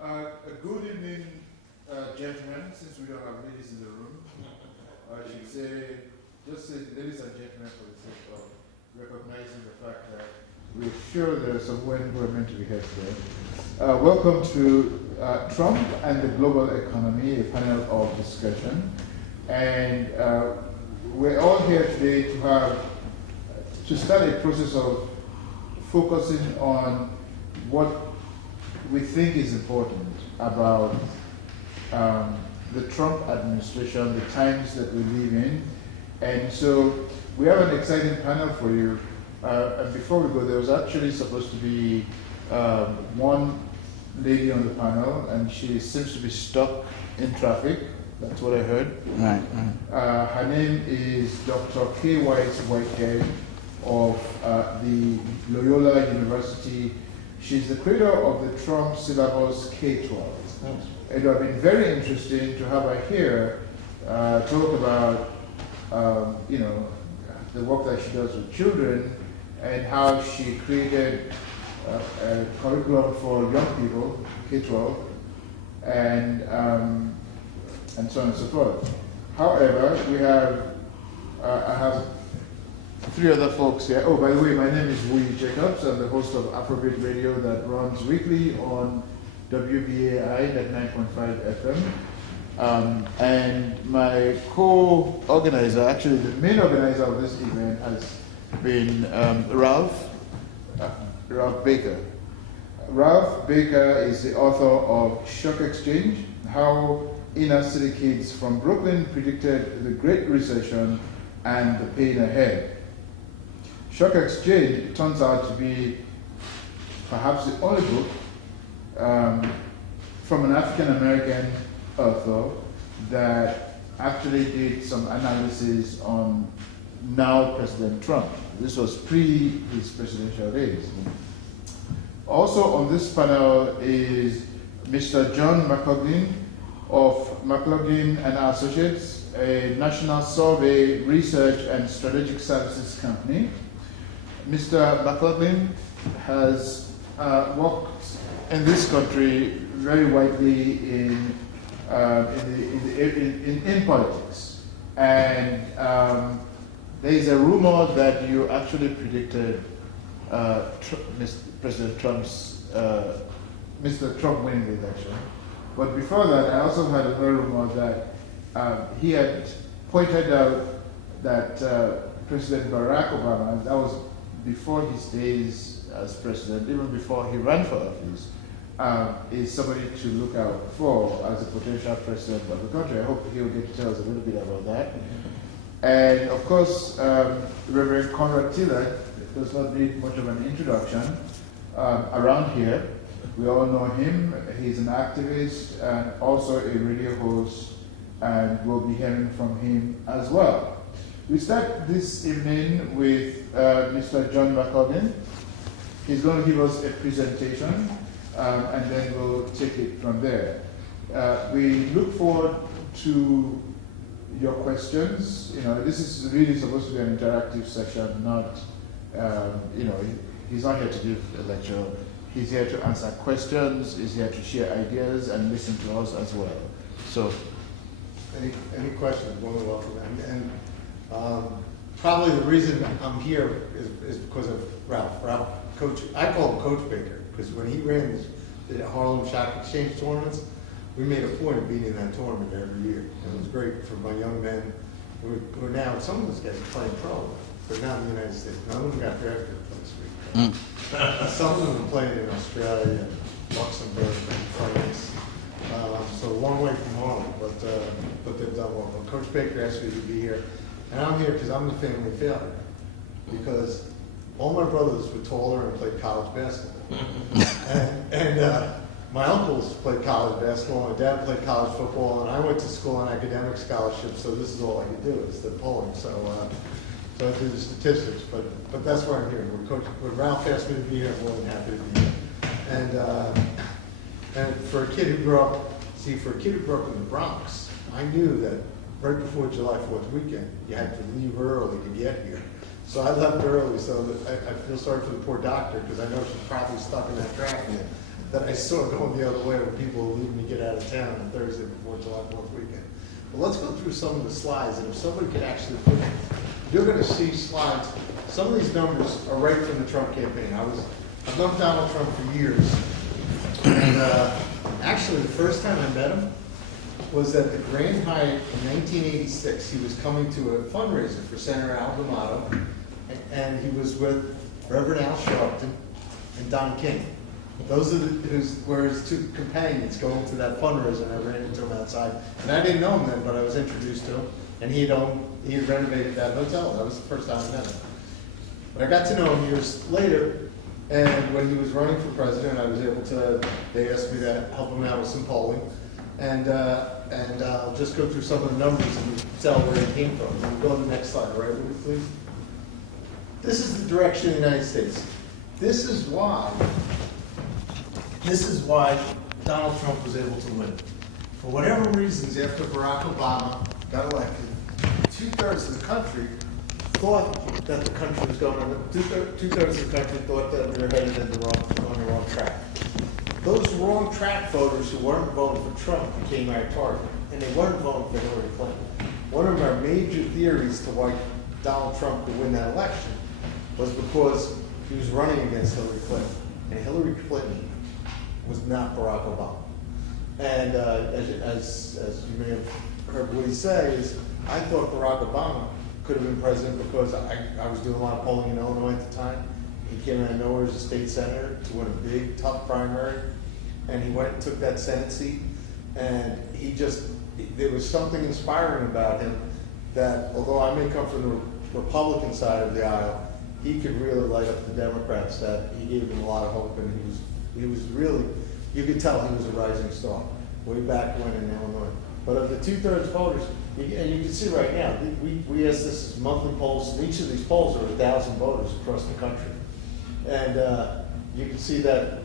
Good evening, gentlemen, since we don't have ladies in the room. I should just say ladies and gentlemen for the sake of recognizing the fact that we're sure there are some women who are meant to be here today. Welcome to Trump and the Global Economy, a panel of discussion. And we're all here today to start a process of focusing on what we think is important about the Trump administration, the times that we live in. And so we have an exciting panel for you. And before we go, there was actually supposed to be one lady on the panel, and she seems to be stuck in traffic. That's what I heard. Right. Her name is Dr. K. Whitehead of the Loyola University. She's the creator of the Trump syllabus K-12. It would have been very interesting to have her here talk about, the work that she does with children and how she created a curriculum for young people, K-12, and so on and so forth. However, I have three other folks here. Oh, by the way, my name is Wui Jacobs. I'm the host of Afrobeat Radio that runs weekly on WBAI at 9.5 FM. And my co-organizer, actually the main organizer of this event, has been Ralph Baker. Ralph Baker is the author of Shock Exchange, How Inner City Kids from Brooklyn Predicted the Great Recession and the Pain Ahead. Shock Exchange turns out to be perhaps the only book from an African American author that actually did some analysis on now President Trump. This was pre his presidential days. Also on this panel is Mr. John McLaughlin of McLaughlin and Associates, a national survey, research, and strategic services company. Mr. McLaughlin has worked in this country very widely in politics, and there is a rumor that you actually predicted President Trump's Mr. Trump winning the election. But before that, I also had another rumor that he had pointed out that President Barack Obama, that was before his days as president, even before he ran for office, is somebody to look out for as a potential president of the country. I hope he'll get to tell us a little bit about that. And of course, Reverend Conrad Tiller does not need much of an introduction around here. We all know him. He's an activist and also a radio host, and we'll be hearing from him as well. We start this evening with Mr. John McLaughlin. He's going to give us a presentation, and then we'll take it from there. We look forward to your questions. This is really supposed to be an interactive session, not, he's not here to give a lecture. He's here to answer questions, he's here to share ideas and listen to us as well. So, any questions, more than welcome. And probably the reason I'm here is because of Ralph. Coach, I call him Coach Baker, because when he ran the Harlem Shock Exchange tournaments, we made a point of being in that tournament every year. And it was great for my young men. We're now, some of those guys are playing pro, but not in the United States. None of them got drafted this week. Some of them are playing in Australia, Luxembourg, and France. So a long way from home, but they've done well. But Coach Baker asked me to be here, and I'm here because I'm the family failure. Because all my brothers were taller and played college basketball. and my uncles played college basketball, my dad played college football, and I went to school on academic scholarships, so this is all I could do, is the polling. So I do the statistics, but that's why I'm here. When Ralph asked me to be here, I'm more than happy to be here. And for a kid who grew up in the Bronx, I knew that right before July 4th weekend, you had to leave early to get here. So I left early, so that I feel sorry for the poor doctor, because I know she's probably stuck in that traffic. that I saw going the other way when people were leaving to get out of town on Thursday before July 4th weekend. But let's go through some of the slides, and if somebody could actually put, you're gonna see slides. Some of these numbers are right from the Trump campaign. I've known Donald Trump for years. And actually, the first time I met him was at the Grand Hyatt in 1986. He was coming to a fundraiser for Senator Al D'Amato, and he was with Reverend Al Sharpton and Don King. Those are were his two companions going to that fundraiser, and I ran into him outside. And I didn't know him then, but I was introduced to him, and he had renovated that hotel. That was the first time I met him. But I got to know him years later. And when he was running for president, I was able to, they asked me to help him out with some polling. And I'll just go through some of the numbers and you can tell where they came from. We'll go to the next slide, right, please? This is the direction of the United States. This is why Donald Trump was able to win. For whatever reasons, after Barack Obama got elected, 2/3 of the country thought that the country was going on, two-thirds of the country thought that we were headed on the wrong track. Those wrong track voters who weren't voting for Trump became our target, and they weren't voting for Hillary Clinton. One of our major theories to why Donald Trump could win that election was because he was running against Hillary Clinton, and Hillary Clinton was not Barack Obama. And as you may have heard Woody say, is I thought Barack Obama could have been president because I was doing a lot of polling in Illinois at the time. He came out of nowhere as a state senator to win a big, tough primary, and he went and took that Senate seat. And there was something inspiring about him that, although I may come from the Republican side of the aisle, he could really light up the Democrats. That he gave them a lot of hope, and he was really, you could tell he was a rising star way back when in Illinois. But of the 2/3 voters, and you can see right now, we asked this as monthly polls, and each of these polls are 1,000 voters across the country. And you can see that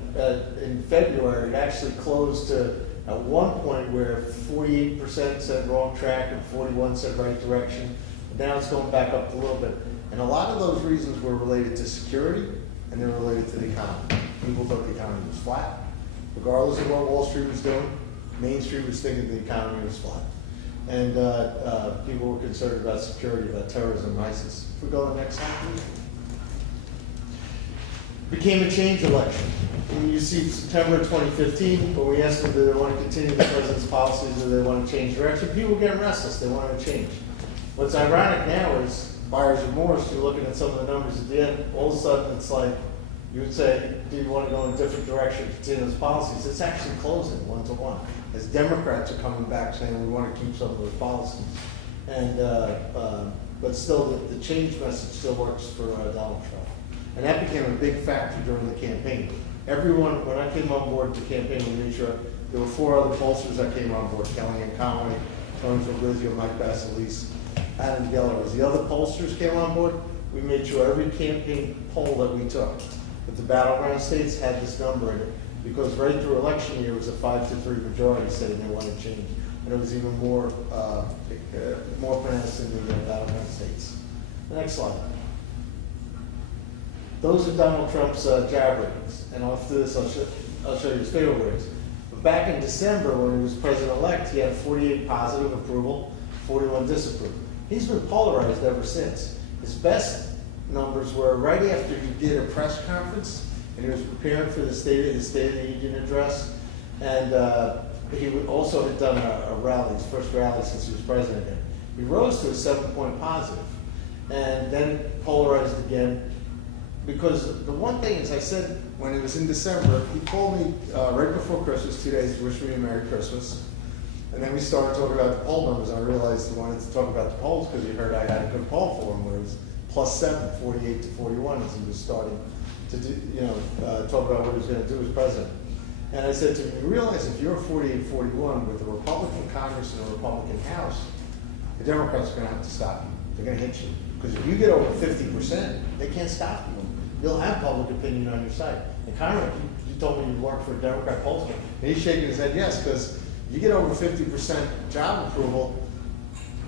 in February, it actually closed to at one point where 48% said wrong track and 41% said right direction. But now it's going back up a little bit. And a lot of those reasons were related to security, and they were related to the economy. People thought the economy was flat. Regardless of what Wall Street was doing, Main Street was thinking the economy was flat. And people were concerned about security, about terrorism, ISIS. If we go to the next slide, please. Became a change election. And you see September 2015, when we asked them, do they want to continue the president's policies or do they want to change direction? People were getting restless. They wanted to change. What's ironic now is buyer's remorse. You're looking at some of the numbers at the end. All of a sudden, it's like you would say, do you want to go in a different direction, continue those policies? It's actually closing 1-to-1. As Democrats are coming back saying we want to keep some of those policies. And, but still, the change message still works for Donald Trump. And that became a big factor during the campaign. Everyone, when I came on board the campaign with Mitra, there were 4 other pollsters that came on board, Kellyanne Conway, Tony Fabrizio, Mike Basilise, Adam Geller. As the other pollsters came on board, we made sure every campaign poll that we took, that the battleground states had this number in it, because right through election year was a 5-3 majority saying they wanted change. And it was even more pronounced in the battleground states. The next slide. Those are Donald Trump's job ratings. And after this, I'll show you his favorite ratings. But back in December, when he was president-elect, he had 48 positive approval, 41 disapproval. He's been polarized ever since. His best numbers were right after he did a press conference, and he was preparing for the State of the Union address. And he also had done a rally, his first rally since he was president again. He rose to a 7-point positive, and then polarized again. Because the one thing, as I said, when it was in December, he called me right before Christmas, 2 days, to wish me a Merry Christmas. And then we started talking about the poll numbers, and I realized he wanted to talk about the polls because he heard I had a good poll for him, where it was +7, 48-41, as he was starting to do, talk about what he was going to do as president. And I said to him, you realize if you're 48-41 with a Republican Congress and a Republican House, the Democrats are going to have to stop you. They're going to hit you. Because if you get over 50%, they can't stop you. You'll have public opinion on your side. And Conrad, you told me you worked for a Democrat pollster. And he's shaking his head, yes, because you get over 50% job approval,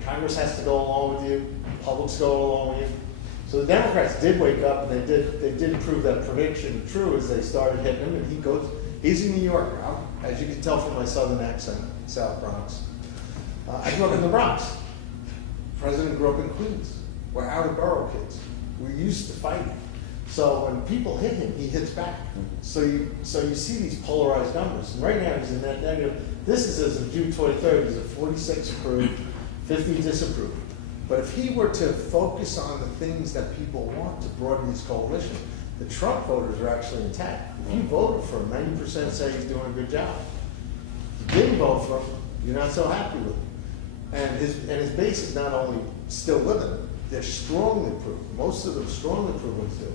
Congress has to go along with you, publics go along with you. So the Democrats did wake up, and they did prove that prediction true as they started hitting him. And He's a New Yorker. As you can tell from my southern accent, South Bronx. I grew up in the Bronx. President grew up in Queens. We're outer borough kids. We're used to fighting. So when people hit him, he hits back. So you see these polarized numbers. And right now he's in that negative. This is as of June 23rd. He's at 46 approved, 50 disapproved. But if he were to focus on the things that people want to broaden his coalition, the Trump voters are actually intact. If you voted for him, 90% say he's doing a good job. If you didn't vote for him, you're not so happy with him. And his base is not only still with him, they're strongly approved. Most of them strongly approved him too.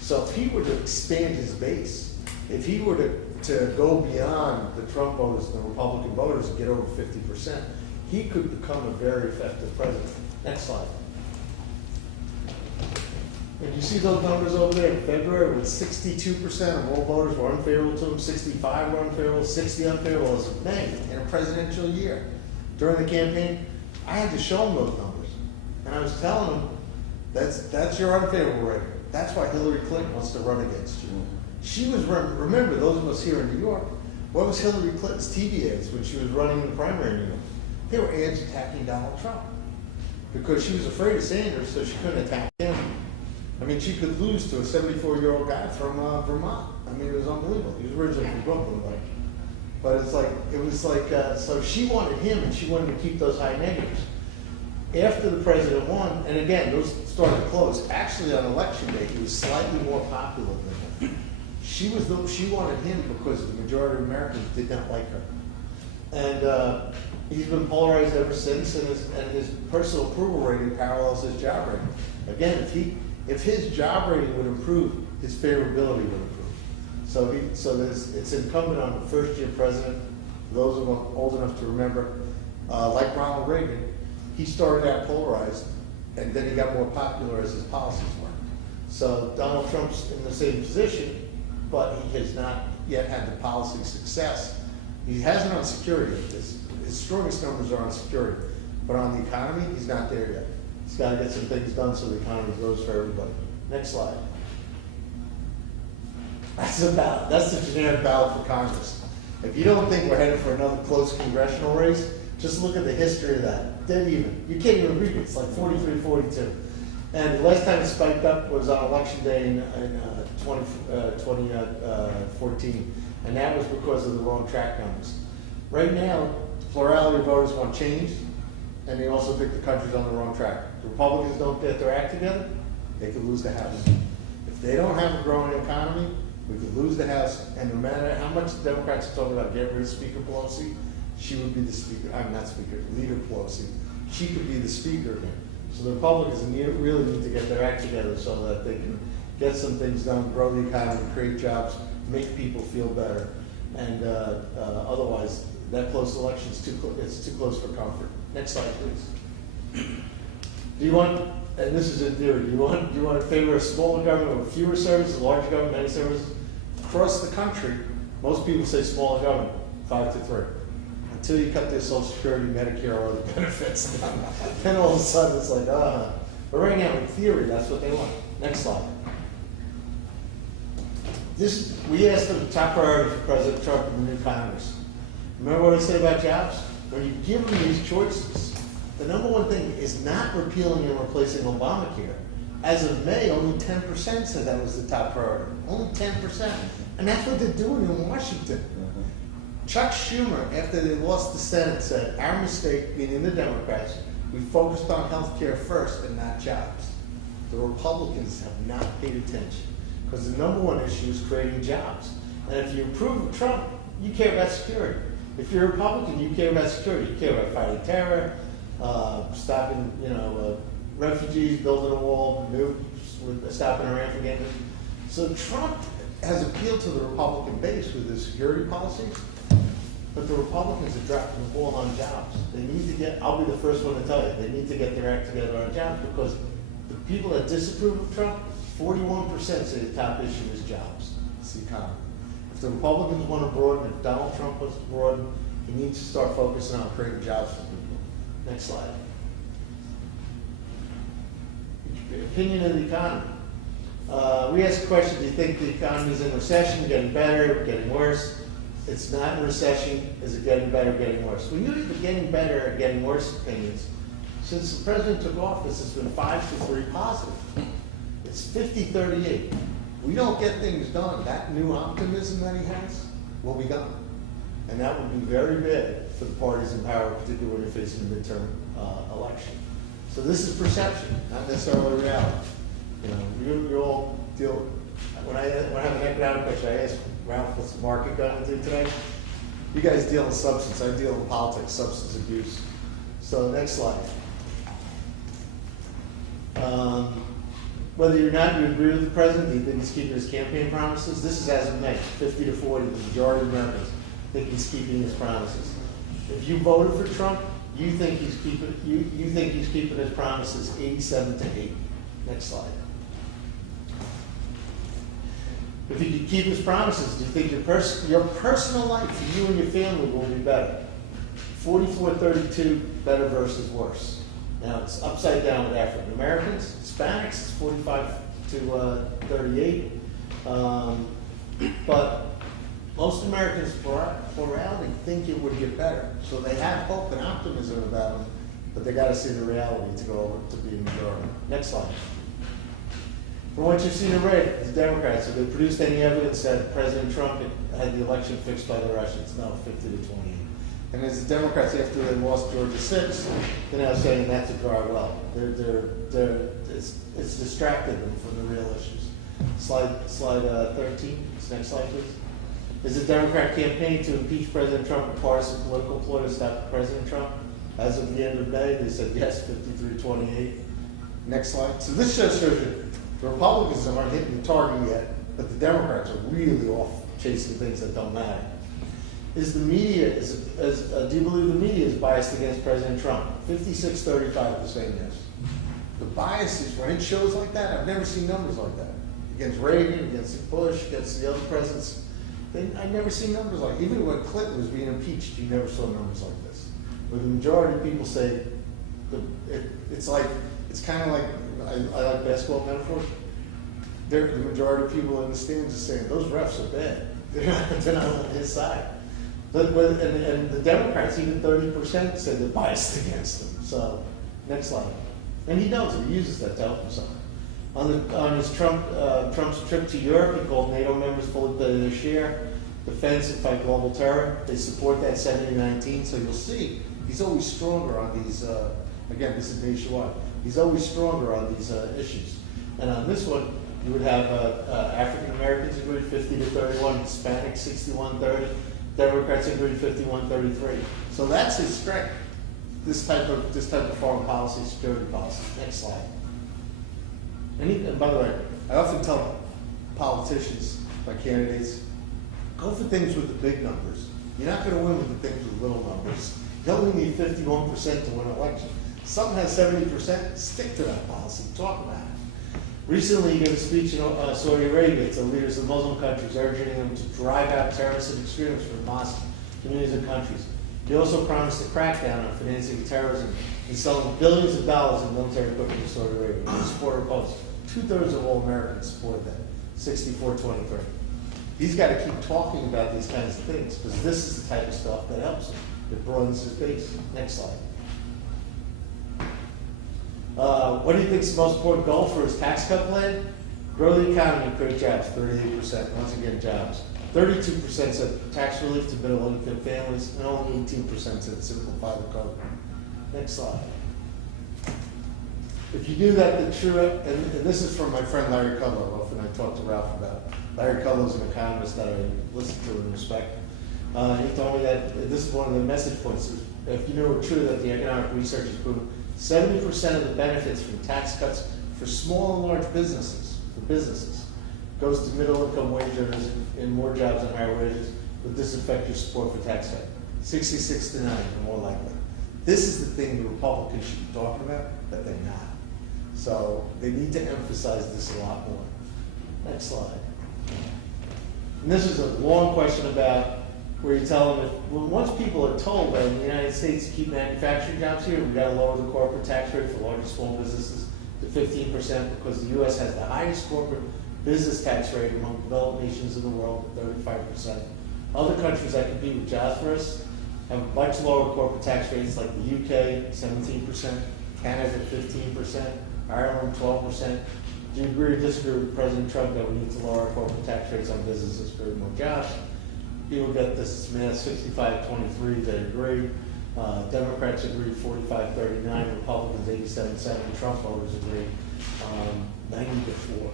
So if he were to expand his base, if he were to go beyond the Trump voters and the Republican voters and get over 50%, he could become a very effective president. Next slide. And you see those numbers over there in February when 62% of all voters were unfavorable to him, 65 were unfavorable, 60 unfavorable as of May in a presidential year. During the campaign, I had to show him those numbers. And I was telling him, that's your unfavorable rating. That's why Hillary Clinton wants to run against you. She was, remember, those of us here in New York, what was Hillary Clinton's TV ads when she was running the primary in New York? They were ads attacking Donald Trump. Because she was afraid of Sanders, so she couldn't attack him. I mean, she could lose to a 74-year-old guy from Vermont. I mean, it was unbelievable. He was originally from Brooklyn, but it was like, so she wanted him and she wanted to keep those high negatives. After the president won, and again, those started to close. Actually, on election day, he was slightly more popular than him. She wanted him because the majority of Americans did not like her. And he's been polarized ever since, and his personal approval rating parallels his job rating. Again, if his job rating would improve, his favorability would improve. So it's incumbent on the first-year president, those of us old enough to remember, like Ronald Reagan, he started out polarized, and then he got more popular as his policies worked. So Donald Trump's in the same position, but he has not yet had the policy success. He hasn't on security. His strongest numbers are on security, but on the economy, he's not there yet. He's got to get some things done so the economy grows for everybody. Next slide. That's the generic ballot for Congress. If you don't think we're headed for another close congressional race, just look at the history of that. Dead even. You can't even read it. It's like 43-42. And the last time it spiked up was on election day in 2014. And that was because of the wrong track numbers. Right now, the plurality of voters want change, and they also think the country's on the wrong track. The Republicans don't get their act together, they could lose the House. If they don't have a growing economy, we could lose the House, and no matter how much the Democrats are talking about getting rid of Speaker Pelosi, she would be the Speaker, Leader Pelosi. She could be the Speaker again. So the Republicans really need to get their act together so that they can get some things done, grow the economy, create jobs, make people feel better. And otherwise, that close election is too close for comfort. Next slide, please. Do you want, and this is in theory, do you want to favor a smaller government with fewer services, larger government, many services? Across the country, most people say smaller government, 5 to 3. Until you cut their Social Security, Medicare, or other benefits. Then all of a sudden it's like, But right now, in theory, that's what they want. Next slide. We asked them the top priority for President Trump and the new Congress. Remember what I said about jobs? When you give them these choices, the number one thing is not repealing and replacing Obamacare. As of May, only 10% said that was the top priority. Only 10%. And that's what they're doing in Washington. Chuck Schumer, after they lost the Senate, said, our mistake, meaning the Democrats, we focused on health care first and not jobs. The Republicans have not paid attention because the number one issue is creating jobs. And if you approve of Trump, you care about security. If you're a Republican, you care about security. You care about fighting terror, stopping, refugees, building a wall, stopping Iran from getting. So Trump has appealed to the Republican base with his security policies, but the Republicans are dropping the ball on jobs. They need to get, I'll be the first one to tell you, they need to get their act together on jobs because the people that disapprove of Trump, 41% say the top issue is jobs. It's the economy. If the Republicans want to broaden, if Donald Trump wants to broaden, he needs to start focusing on creating jobs for people. Next slide. Opinion of the economy. We asked a question, do you think the economy's in recession, getting better, getting worse? It's not in recession, is it getting better, getting worse? When you have the getting better or getting worse opinions, since the president took office, it's been 5-3 positive. It's 50-38. We don't get things done, that new optimism that he has will be gone. And that would be very bad for the parties in power, particularly when you're facing the midterm election. So this is perception, not necessarily reality. You know, you all deal, when I have an economic question, I ask Ralph, what's the market going to do today? You guys deal in substance, I deal in politics, substance abuse. So next slide. Whether or not you agree with the president, do you think he's keeping his campaign promises? This is as of May, 50-40, the majority of Americans think he's keeping his promises. If you voted for Trump, you think he's keeping his promises 87-8. Next slide. If he could keep his promises, do you think your personal life, for you and your family, will be better? 44-32, better versus worse. Now it's upside down with African Americans, Hispanics, it's 45-38. But most Americans, plurality, think it would get better. So they have hope and optimism about them, but they got to see the reality to go over to be a majority. Next slide. From what you've seen in red, the Democrats, have they produced any evidence that President Trump had the election fixed by the Russians? No, 50-28. And as the Democrats, after they lost Georgia 6, they're now saying that's a dry well. It's distracted them from the real issues. Slide 13. Next slide, please. Is the Democrat campaign to impeach President Trump a partisan political ploy to stop President Trump? As of the end of May, they said yes, 53-28. Next slide. So this just shows you the Republicans aren't hitting the target yet, but the Democrats are really off chasing things that don't matter. Is the media, do you believe the media is biased against President Trump? 56-35 are saying yes. The bias is when it shows like that, I've never seen numbers like that. Against Reagan, against Bush, against the other presidents. I've never seen numbers like, even when Clinton was being impeached, you never saw numbers like this. Where the majority of people say, it's kind of like, I like basketball metaphors. The majority of people in the stands are saying, those refs are bad. They're not on his side. And the Democrats, even 30%, say they're biased against him. So, next slide. And he knows it. He uses that to help himself. On his Trump's trip to Europe, he called NATO members fully play their share, defense and fight global terror. They support that 70-19. So you'll see he's always stronger on these. Again, this is nationwide. He's always stronger on these issues. And on this one, you would have African Americans agreed 50-31, Hispanics 61-30, Democrats agreed 51-33. So that's his strength. This type of foreign policy, security policy. Next slide. And by the way, I often tell politicians, my candidates, go for things with the big numbers. You're not going to win with the things with little numbers. You only need 51% to win an election. Something has 70%, stick to that policy, talk about it. Recently, he gave a speech in Saudi Arabia to leaders of Muslim countries, urging them to drive out terrorists and extremists from mosques, communities, and countries. He also promised a crackdown on financing terrorism and selling billions of dollars in military equipment to Saudi Arabia. The supporter opposed. 2/3 of all Americans supported that, 64-23. He's got to keep talking about these kinds of things, because this is the type of stuff that helps him. It broadens his base. Next slide. What do you think is the most important goal for his tax cut plan? Grow the economy and create jobs, 38%. Once again, jobs. 32% said tax relief to middle-income families, and only 18% said simplify the code. Next slide. If you do that, the true, and this is from my friend Larry Kudlow, often I talk to Ralph about. Larry Kudlow is an economist that I listen to and respect. He told me that this is one of the message points. If you know it's true that the economic research has proven 70% of the benefits from tax cuts for small and large businesses, goes to middle-income wage earners and more jobs and higher wages. Would this affect your support for tax cut? 66-9 are more likely. This is the thing the Republicans should be talking about, but they're not. So they need to emphasize this a lot more. Next slide. And this is a long question about where you tell them once people are told that in the United States to keep manufacturing jobs here, we've got to lower the corporate tax rate for large and small businesses to 15% because the US has the highest corporate business tax rate among developed nations in the world, 35%. Other countries that compete with jobs for us have much lower corporate tax rates like the UK, 17%, Canada, 15%, Ireland, 12%. Do you agree or disagree with President Trump that we need to lower our corporate tax rates on businesses to create more jobs? People get this math 65-23, they agree. Democrats agree 45-39, Republicans 87-7, Trump voters agree 90-4.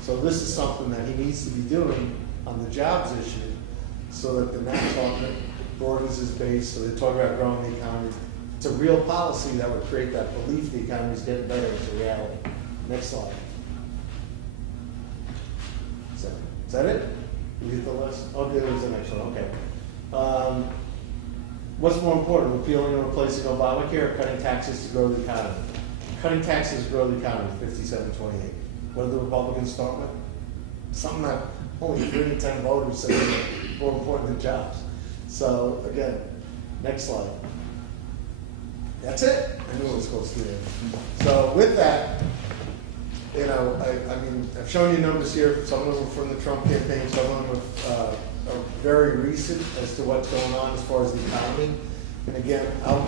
So this is something that he needs to be doing on the jobs issue so that they're not talking broadens his base, so they talk about growing the economy. It's a real policy that would create that belief the economy is getting better into reality. Next slide. Is that it? You get the list? Okay, there's the next one, okay. What's more important, repealing and replacing Obamacare or cutting taxes to grow the economy? Cutting taxes to grow the economy, 57-28. What did the Republicans start with? Something that only 3 in 10 voters say is more important than jobs. So again, next slide. That's it. I knew it was close to the end. So with that, you know, I mean, I've shown you numbers here. Some of them are from the Trump campaign. Some of them are very recent as to what's going on as far as the economy. And again, I'll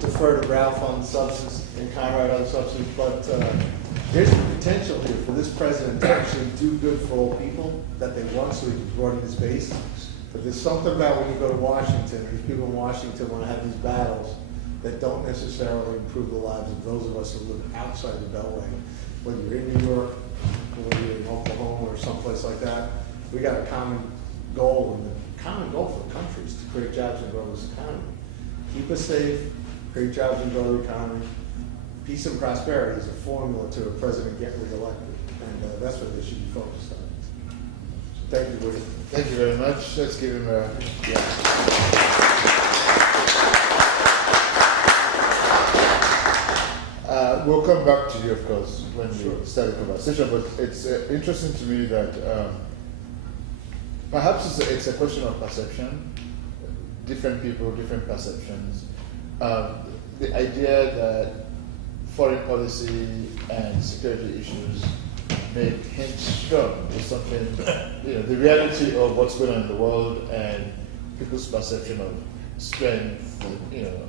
defer to Ralph on substance and Conrad on substance. But there's the potential here for this president to actually do good for all people that they want, so he can broaden his base. But there's something about when you go to Washington, or these people in Washington want to have these battles that don't necessarily improve the lives of those of us who live outside the Beltway. Whether you're in New York, or whether you're in Oklahoma, or someplace like that, we got a common goal, and the common goal for the country is to create jobs and grow this economy. Keep us safe, create jobs and grow the economy. Peace and prosperity is a formula to a president getting reelected, and that's what they should be focused on. Thank you, Woody. Thank you very much. Let's give him a. We'll come back to you, of course, when we start the conversation, but it's interesting to me that perhaps it's a question of perception. Different people, different perceptions. The idea that foreign policy and security issues may hint strong to something, you know, the reality of what's going on in the world and people's perception of strength, you know,